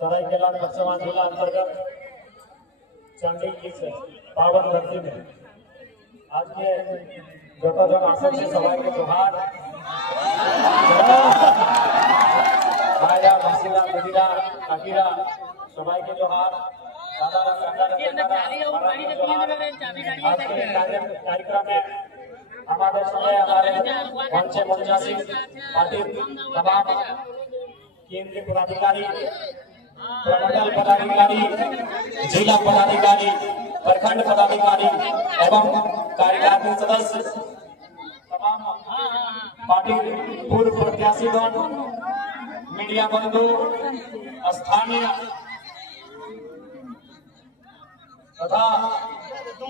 सरायकेला लोकसभा जिला अंतर्गत चंडी की से पावन धरती में आज के जटोजन आसन से सभा के त्योहार मासीरा बेटीरा काकीरा सभा के त्योहार आज के कार्यक्रम में हमारे समय हमारे मंचे मंचासी पार्टी तमाम केंद्रीय पदाधिकारी, प्रमंडल पदाधिकारी, जिला पदाधिकारी, प्रखंड पदाधिकारी एवं कार्यकारिणी सदस्य, तमाम पार्टी पूर्व प्रत्याशीगण, मीडिया बंधु, स्थानीय तथा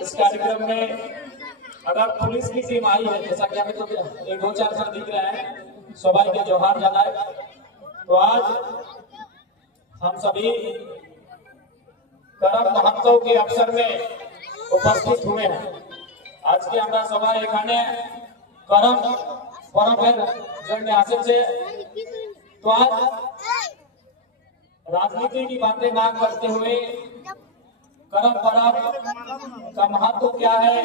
इस कार्यक्रम में अगर पुलिस की टीम आई है, जैसा कि हमें तो एक दो चार सर दिख रहे हैं, सभा के जोहार जलाए, तो आज हम सभी करम महोत्सव के अवसर में उपस्थित हुए हैं। आज के हमारा सभा एखाने करम पर्व जन्य आसन से, तो आज राजनीति की बातें ना करते हुए करम पर्व का महत्व क्या है,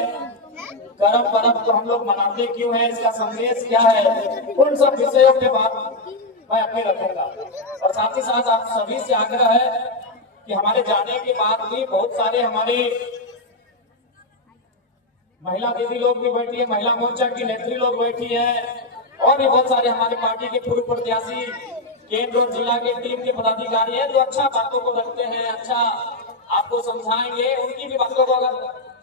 करम पर्व को हम लोग मनाते क्यों हैं, इसका संदेश क्या है, उन सब विषयों के बात मैं अपने रखूंगा। और साथ ही साथ आप सभी से आग्रह है कि हमारे जाने के बाद भी बहुत सारे हमारे महिला दीदी लोग भी बैठी है, महिला मोर्चा की नेत्री लोग बैठी है, और भी बहुत सारे हमारे पार्टी के पूर्व प्रत्याशी, केंद्र और जिला के टीम के पदाधिकारी हैं जो अच्छा बातों को रखते हैं, अच्छा आपको समझाएंगे। उनकी भी बातों को अगर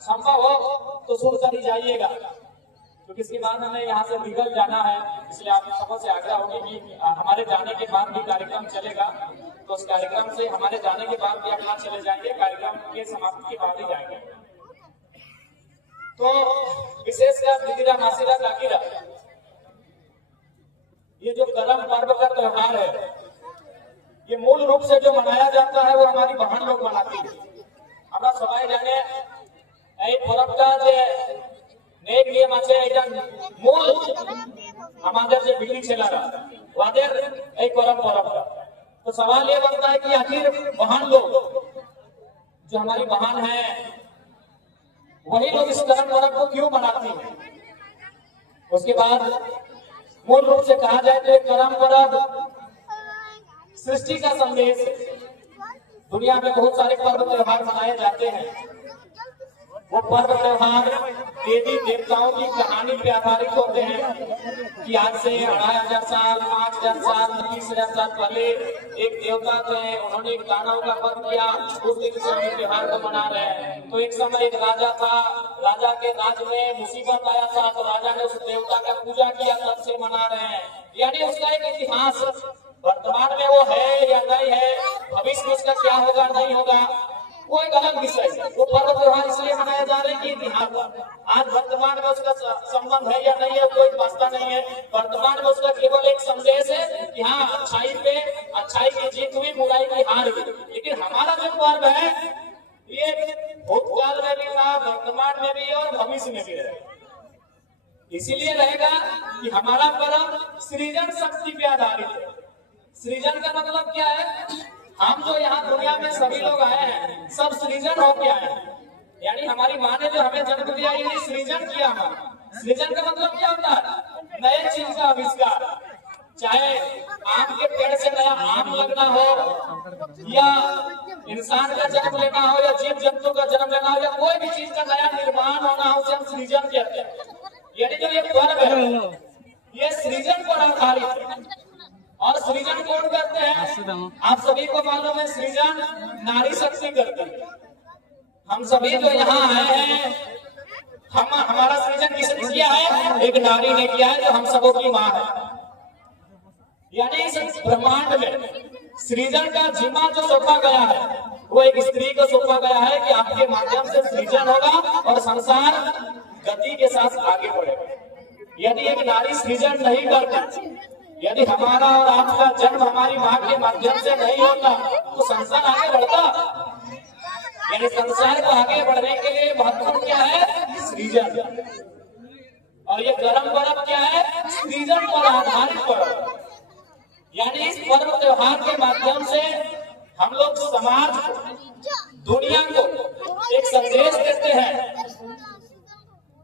संभव हो तो सुन कर ही जाइएगा, क्योंकि इसके बाद हमें यहाँ से निकल जाना है। इसलिए आप सबों से आग्रह होगी कि हमारे जाने के बाद भी कार्यक्रम चलेगा, तो उस कार्यक्रम से हमारे जाने के बाद भी आप यहाँ चले जाएंगे, कार्यक्रम के समाप्ति के बाद ही जाएंगे। तो विशेषकर दीदीरा मासीरा काकीरा, ये जो करम पर्व का त्योहार है, ये मूल रूप से जो मनाया जाता है वो हमारी बहन लोग मनाती है। हमारा सबाई जाने पर्व का नेक नियम আছে, এটা মূল আমাদের যে বিল্ডিং ছেলেরা ওদের এই परंपरा। तो सवाल ये बनता है कि आखिर बहन लोग जो हमारी बहन है, वही लोग इस करम पर्व को क्यों मनाती हैं। उसके बाद मूल रूप से कहा जाए तो करम पर्व सृष्टि का संदेश है। दुनिया में बहुत सारे पर्व त्योहार मनाए जाते हैं, वो पर्व त्योहार देवी देवताओं की कहानी पे आधारित होते हैं कि आज से 2500 साल, 5000 साल, 20000 साल पहले एक देवता थे, उन्होंने एक दानव का वध किया, उस दिन से हम त्योहार को मना रहे हैं। तो एक समय एक राजा था, राजा के राज में मुसीबत आया था, तो राजा ने उस देवता का पूजा किया, तब से मना रहे हैं। यानी उसका एक इतिहास वर्तमान में वो है या नहीं है, भविष्य में उसका क्या होगा नहीं होगा, वो एक अलग विषय है। वो पर्व त्योहार इसलिए मनाया जा रहा है कि इतिहास आज वर्तमान में उसका संबंध है या नहीं है कोई वास्ता नहीं है। वर्तमान में उसका केवल एक संदेश है कि हाँ, अच्छाई पे अच्छाई की जीत हुई, बुराई की हार हुई। लेकिन हमारा जो पर्व है ये भूतकाल में भी रहा, वर्तमान में भी और भविष्य में भी रहेगा। इसीलिए रहेगा कि हमारा पर्व सृजन शक्ति पे आधारित है। सृजन का मतलब क्या है, हम जो यहाँ दुनिया में सभी लोग आए हैं, सब सृजन हो के आए हैं। यानी हमारी माँ ने जो हमें जन्म दिया, ये सृजन किया हमारा। सृजन का मतलब क्या होता है, नए चीज का आविष्कार। चाहे आम के पेड़ से नया आम लगना हो, या इंसान का जन्म लेना हो, या जीव जंतु का जन्म लेना हो, या कोई भी चीज का नया निर्माण होना हो, उसे हम सृजन कहते हैं। यानी जो ये पर्व है ये सृजन पर आधारित है। और सृजन कौन करते हैं, आप सभी को मालूम है, सृजन नारी शक्ति करती है। हम सभी जो यहाँ आए हैं, हमारा सृजन किसने किया है, एक नारी ने किया है, जो हम सबों की माँ है। यानी इस ब्रह्मांड में सृजन का जिम्मा जो सौंपा गया है, वो एक स्त्री को सौंपा गया है कि आपके माध्यम से सृजन होगा और संसार गति के साथ आगे बढ़ेगा। यदि एक नारी सृजन नहीं करती, यदि हमारा और आपका जन्म हमारी माँ के माध्यम से नहीं होता, तो संसार आगे बढ़ता। यानी संसार को आगे बढ़ने के लिए महत्वपूर्ण क्या है, सृजन। और ये करम पर्व क्या है, सृजन पर आधारित पर्व। यानी इस पर्व त्योहार के माध्यम से हम समाज को, दुनिया को एक संदेश देते हैं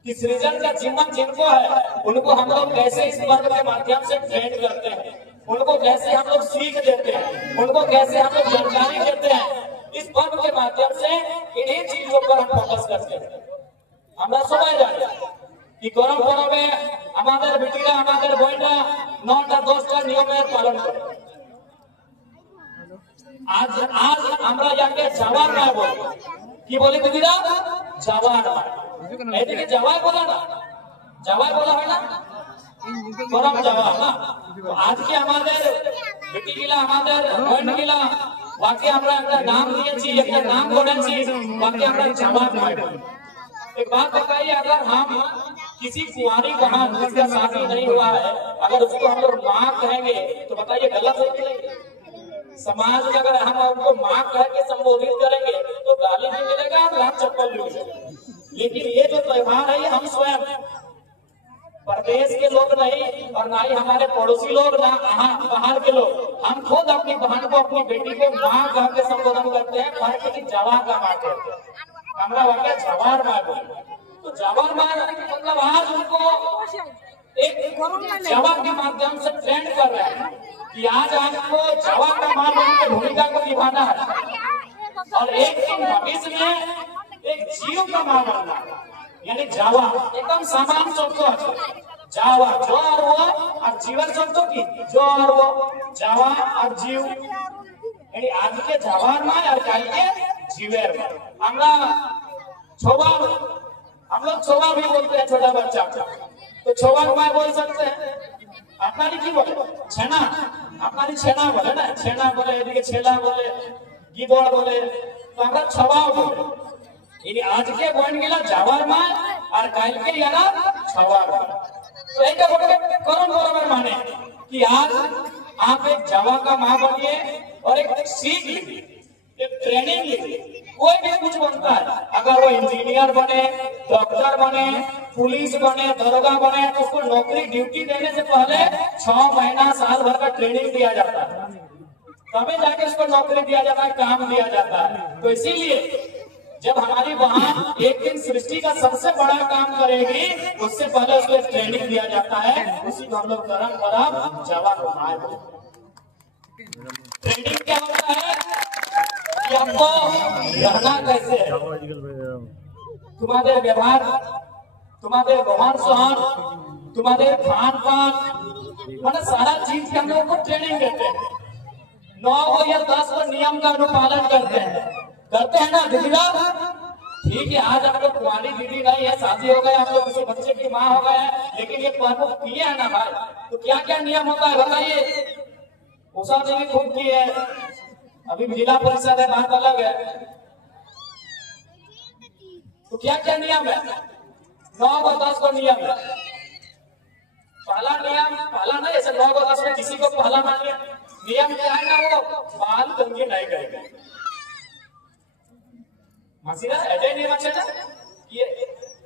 कि सृजन का जीवन जिनको है उनको हम लोग कैसे इस पर्व के माध्यम से ट्रेन करते हैं, उनको कैसे हम लोग सीख देते हैं, उनको कैसे हम लोग जानकारी देते हैं। इस पर्व के माध्यम से इन्हीं चीजों पर हम फोकस करते हैं। हमरा सबाई जाने कि गरम परबे আমাদের বেটিরা আমাদের বইটা 9টা 10টা নিয়মের পালন করে। আজ আমরা যাকে জাওয়ার মায় বলি, কি বলি দিদিরা? জাওয়ার মায়। এদিকে জাওয়াই বলা না, জাওয়াই বলা হয় না, গরম জাওয়া না। তো আজকে আমাদের বেটিগুলা আমাদের বইনগুলা বাকি আমরা একটা নাম দিয়েছি, একটা নাম বলেছি, বাকি আমরা জাওয়ার মায় বলি। एक बात बताइए, अगर हम किसी कुंवारी बहन जिसका शादी नहीं हुआ है अगर उसको हम लोग माँ कहेंगे तो बताइए गलत है कि नहीं? समाज में अगर हम उनको माँ कह के संबोधित करेंगे तो गाली भी मिलेगा और रात चप्पल भी मिलेगा। लेकिन ये जो त्योहार है हम स्वयं प्रदेश के लोग नहीं और ना ही हमारे पड़ोसी लोग, ना बाहर के लोग, हम खुद अपनी बहन को अपनी बेटी को माँ कह के संबोधन करते हैं, फर्क की जवा का माँ कहते हैं। हमरा वाक्य जवार माँ बोले तो जवार माँ मतलब आज उनको एक जवा के माध्यम से ट्रेंड कर रहे हैं कि आज आपको जवा का माँ बनने की भूमिका को निभाना है और एक दिन भविष्य में एक जीव का माँ बनना, यानी जावा एकदम सामान्य शब्द जावा जो और वो और जीवन शब्दों की जो और वो जावा और जीव, यानी आज के जवार माँ और कल के जीवेर माँ। আমরা छोबा, हम लोग छोबा भी बोलते हैं छोटा बच्चा, तो छोबा को मैं बोल सकते हैं। अपनारी की बोले छेना, अपनारी छेना बोले ना, छेना बोले, एदिके छेला बोले, गिदोड़ बोले, तो আমরা छोबा बोले। यानी आज के बन गेला जावार माँ और काल के याना छवार माँ। तो एक करण बराबर माने कि आज आप एक जावा का माँ बनिए और एक सीख लीजिए, एक ट्रेनिंग लीजिए। कोई भी कुछ बनता है, अगर वो इंजीनियर बने, डॉक्टर बने, पुलिस बने, दरोगा बने, तो उसको नौकरी ड्यूटी देने से पहले 6 महीना साल भर का ट्रेनिंग दिया जाता है, तभी जाके उसको नौकरी दिया जाता है, काम दिया जाता है। तो इसीलिए जब हमारी बहन एक दिन सृष्टि का सबसे बड़ा काम करेगी उससे पहले उसको ट्रेनिंग दिया जाता है, उसी को हम लोग गरम गरम जवा को मार बोलते। ट्रेनिंग क्या होता है कि हमको रहना कैसे है, तुम्हारे व्यवहार, तुम्हारे रोहन सहन, तुम्हारे खान पान, मतलब सारा चीज के हम लोग को ट्रेनिंग देते हैं। 9 या 10 नियम का अनुपालन करते हैं ना दीदी? ठीक है, आज आप लोग कुंवारी दीदी नहीं है, शादी हो गए, आप लोग किसी बच्चे की माँ हो गए, लेकिन ये पर्व किए है ना भाई, तो क्या क्या नियम होता है बताइए? उषा देवी खूब की है, अभी जिला परिषद है, बात अलग है। तो क्या क्या नियम है? 9 और 10 को नियम है। पहला नियम, पहला नहीं, ऐसे 9 और 10 में किसी को पहला मान लिया। नियम क्या है ना, वो बाल कंघी नहीं करेगा। मासीरा ऐसे नियम अच्छे ना, ये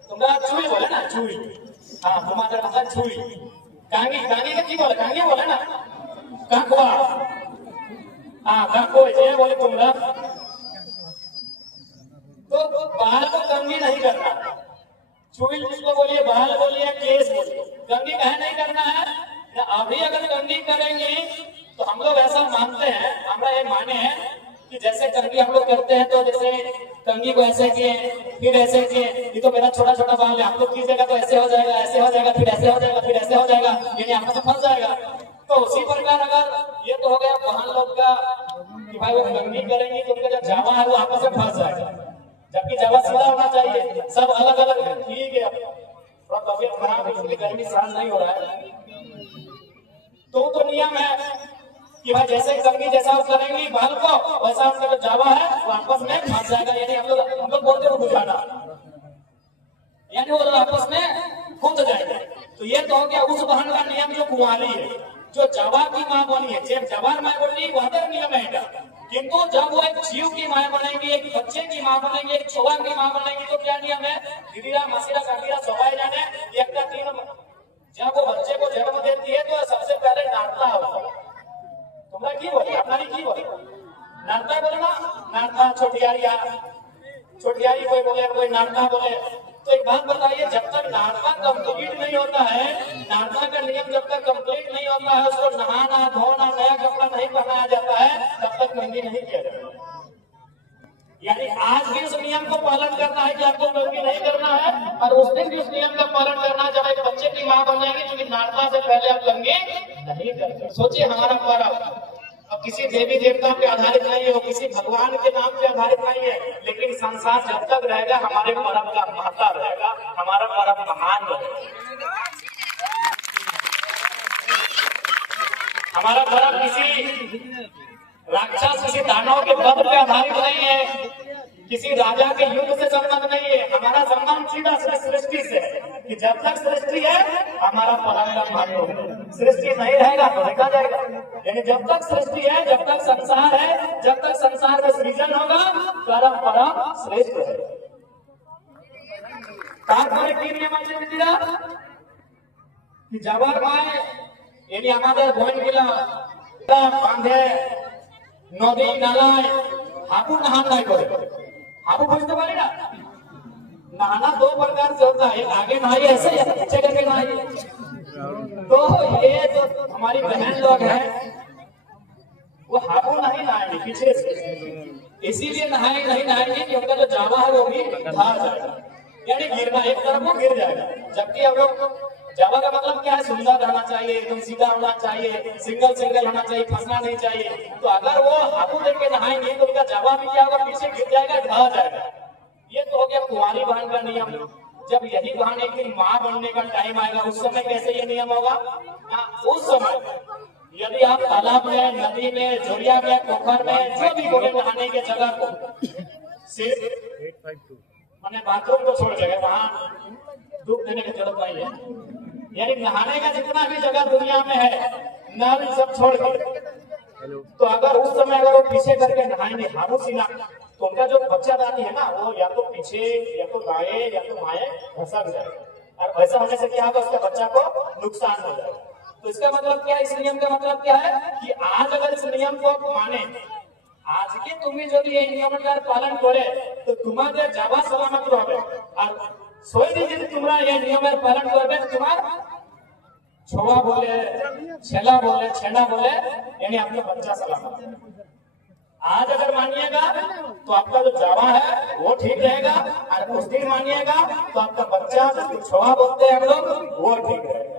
तुम्हारा चुई बोले ना, चुई, हाँ तुम्हारा मतलब चुई, कांगी, कांगी का की बोले, कांगी बोले ना, कांगवा, हाँ कांगो ये बोले तुम्हारा। तो बाल को कंघी नहीं करना, चुई जिसको बोलिए, बाल बोलिए, केस बोलिए, कंघी कहे नहीं करना है। अभी अगर कंघी करेंगे तो हम लोग ऐसा मानते हैं, हमारा ये माने हैं कि जैसे कंघी हम लोग करते हैं तो जैसे कंघी को ऐसे किए, फिर ऐसे किए, ये तो मेरा छोटा छोटा बाल है, आप लोग कीजिएगा तो ऐसे हो जाएगा, ऐसे हो जाएगा, फिर ऐसे हो जाएगा, फिर ऐसे हो जाएगा, यानी आपको तो फंस जाएगा। तो उसी प्रकार अगर ये तो हो गया बहन लोग का कि भाई वो कंघी करेंगे तो उनका जो जावा है वो आपस में फंस जाएगा, जबकि जावा सीधा होना चाहिए, सब अलग अलग है। ठीक है, थोड़ा तबियत खराब है इसलिए गर्मी सहन नहीं हो रहा है, तो नियम है कि भाई जैसे कंघी जैसा आप करेंगे बाल को, वैसा उसका जो जावा है वो आपस में फंस जाएगा, यानी हम लोग बोलते हैं बुझाना, यानी वो आपस में फूट जाएगा। तो ये तो हो गया उस बहन का नियम जो कुंवारी है, जो जावा की माँ बनी है, जब जवार माँ बनी वह नियम है। किंतु जब वो एक जीव की माँ बनेगी, एक बच्चे की माँ बनेगी, एक छोवा की माँ बनेगी, तो क्या नियम है? दीदीरा मासीरा काकीरा सबाई जाने एक का 3, जब वो बच्चे को जन्म देती है तो सबसे पहले डांटता है, तुम्हारा की बोले, अपना की बोले, नारता बोले ना, नारता छोटियारिया, छोटियारी कोई बोले कोई नारता बोले। तो एक बात बताइए, जब तक नारता कंप्लीट नहीं होता है, नारता का नियम जब तक कंप्लीट नहीं होता है, उसको नहाना धोना नया कपड़ा नहीं पहनाया जाता है, तब तक मेहंदी नहीं किया जाता। यानी आज भी उस नियम को पालन करना है कि आपको मेहंदी नहीं करना है, और उस दिन भी उस नियम का पालन करना है जब एक बच्चे की मां बनेगी, क्योंकि नारता से पहले आप कंघी नहीं करते। सोचिए हमारा पर्व अब किसी देवी देवता पे आधारित नहीं है, वो किसी भगवान के नाम पे आधारित नहीं है, लेकिन संसार जब तक रहेगा हमारे पर्व का महत्ता रहेगा, हमारा पर्व महान रहेगा। हमारा पर्व किसी राक्षस किसी दानव के वध पे आधारित नहीं है, किसी राजा के युद्ध से संबंध नहीं है। हमारा संबंध सीधा सृष्टि से है कि जब तक सृष्टि है हमारा पर्व का महत्व है, सृष्टि नहीं रहेगा तो देखा जाएगा। यानी जब तक सृष्टि है, जब तक संसार है, जब तक संसार में सृजन होगा, पर्व श्रेष्ठ है। तारपरे की नियम আছে मित्रा कि যাবার মায় এনি আমাদের বোনগুলা বাঁধে নদী নালায় হাবু नहान नहीं करे। हाबू बुझते पारी ना, नहाना दो प्रकार से होता है, आगे नहाइए ऐसे या पीछे करके नहाइए। तो ये जो हमारी बहन लोग हैं वो हाबू नहीं नहाएंगे पीछे से, इसीलिए नहाए नहीं नहाएंगे कि उनका जो जावा है वो भी हार जाएगा, यानी गिरना एक तरफ वो गिर जाएगा। जबकि हम लोग जावा का मतलब क्या है, सुंदर रहना चाहिए, एकदम सीधा होना चाहिए, सिंगल सिंगल होना चाहिए, फंसना नहीं चाहिए। तो अगर वो हाथों लेके नहाएंगे तो उनका जावा भी क्या होगा, पीछे गिर जाएगा, ढह जाएगा। ये तो हो गया कुंवारी बहन का नियम। जब यही बहन एक दिन माँ बनने का टाइम आएगा, उस समय कैसे ये नियम होगा? उस समय यदि आप तालाब में, नदी में, जोड़िया में, पोखर में, जो भी बोले नहाने की जगह को सिर्फ मैंने बाथरूम को छोड़ देगा, वहाँ डूब देने की जरूरत नहीं है। यानी नहाने का जितना भी जगह दुनिया में है, नल सब छोड़ के, तो अगर उस समय अगर वो पीछे करके नहाएंगे हाबू सीना, तो उनका जो बच्चा दादी है ना, वो या तो पीछे या तो दाएं या तो बाएं फंसा जाएगा, और ऐसा होने से क्या होगा, उसके बच्चा को नुकसान हो जाएगा। तो इसका मतलब क्या है, इस नियम का मतलब क्या है कि आज अगर इस नियम को आप माने, आज के तुम्हें যদি এই নিয়মটার পালন করে তো তোমাদের যাওয়া সালামত হবে, আর সৈনিক যদি তোমরা এই নিয়মের পালন করবে তোমার ছোয়া বলে ছেলা বলে छेना बोले यानी आपका बच्चा सलामत है। आज अगर मानिएगा तो आपका जो जावा है वो ठीक रहेगा, और उस दिन मानिएगा तो आपका बच्चा जिसको छोआ बोलते हैं हम लोग वो ठीक रहेगा।